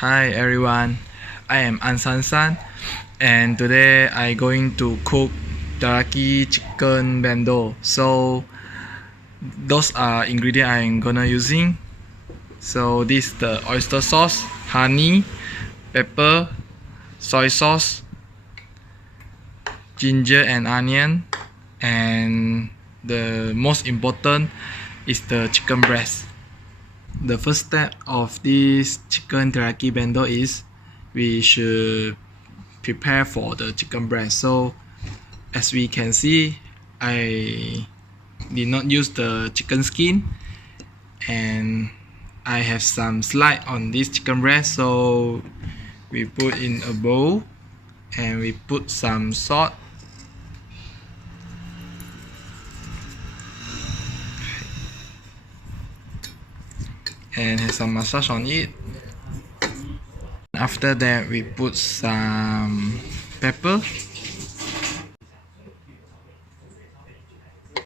Hi everyone, I am Ansan San, and today I going to cook teriyaki chicken bento. So those are ingredients I'm gonna using. So this is the oyster sauce, honey, pepper, soy sauce, ginger and onion, and the most important is the chicken breast. The first step of this chicken teriyaki bento is we should prepare for the chicken breast. So as we can see, I did not use the chicken skin, and I have some slide on this chicken breast. So we put in a bowl and we put some salt, and have some massage on it. After that, we put some pepper,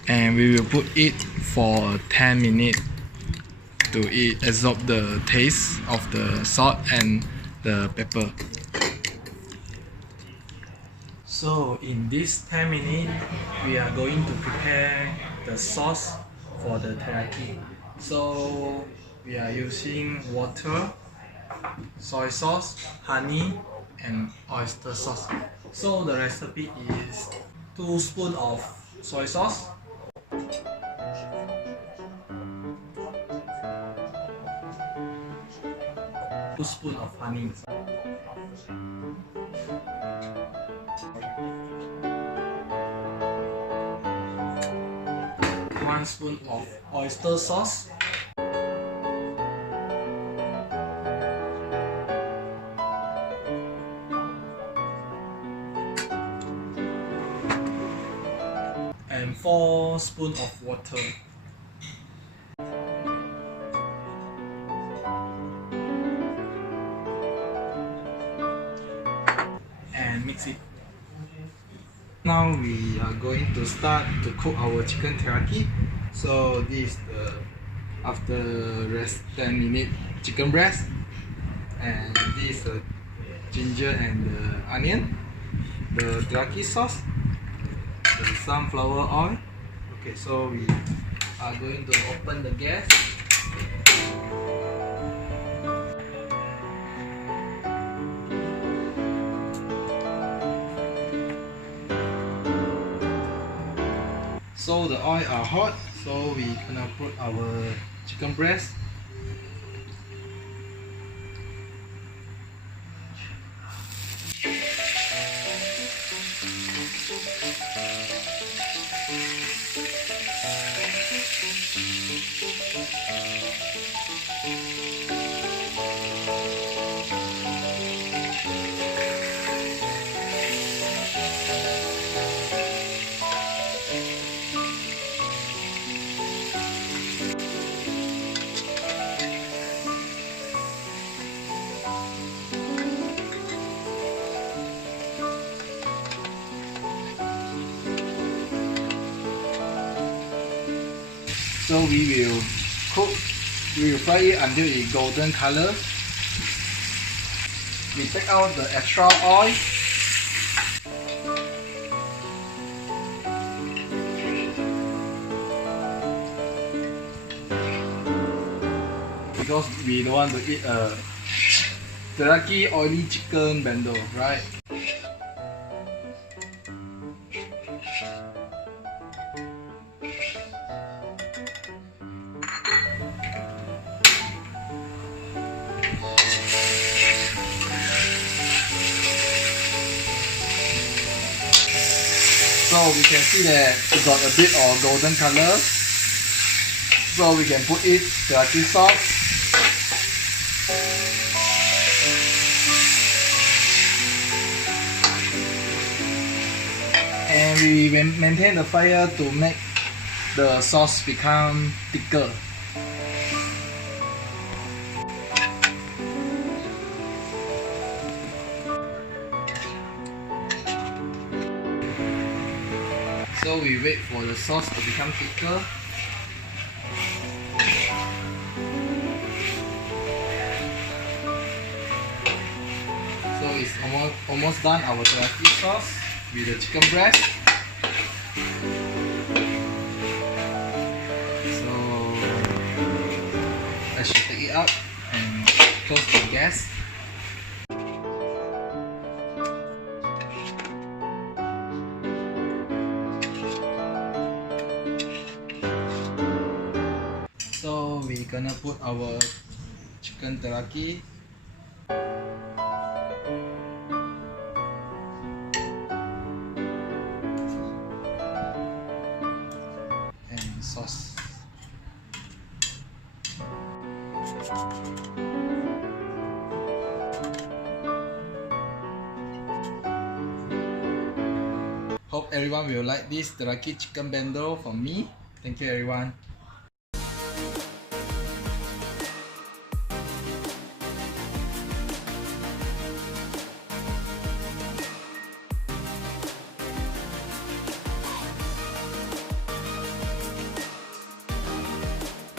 and we will put it for 10 minutes to absorb the taste of the salt and the pepper. So in this 10 minutes, we are going to prepare the sauce for the teriyaki. So we are using water, soy sauce, honey, and oyster sauce. So the recipe is 2 spoons of soy sauce, 2 spoons of honey, 1 spoon of oyster sauce, and 4 spoons of water. And mix it. Now we are going to start to cook our chicken teriyaki. So this is the after rest 10 minute chicken breast, and this is the ginger and the onion, the teriyaki sauce, the sunflower oil. Okay, so we are going to open the gas. So the oil are hot, so we gonna put our chicken breast. So we will fry it until it's golden color. We take out the extra oil. Because we don't want to eat a teriyaki oily chicken bento, right? So we can see that it got a bit of golden color. So we can put it teriyaki sauce. And we maintain the fire to make the sauce become thicker. So we wait for the sauce to become thicker. it's almost done our teriyaki sauce with the chicken breast. So I should take it out and close the gas. So we're gonna put our chicken teriyaki. And sauce. Hope everyone will like this teriyaki chicken bento from me. Thank you everyone.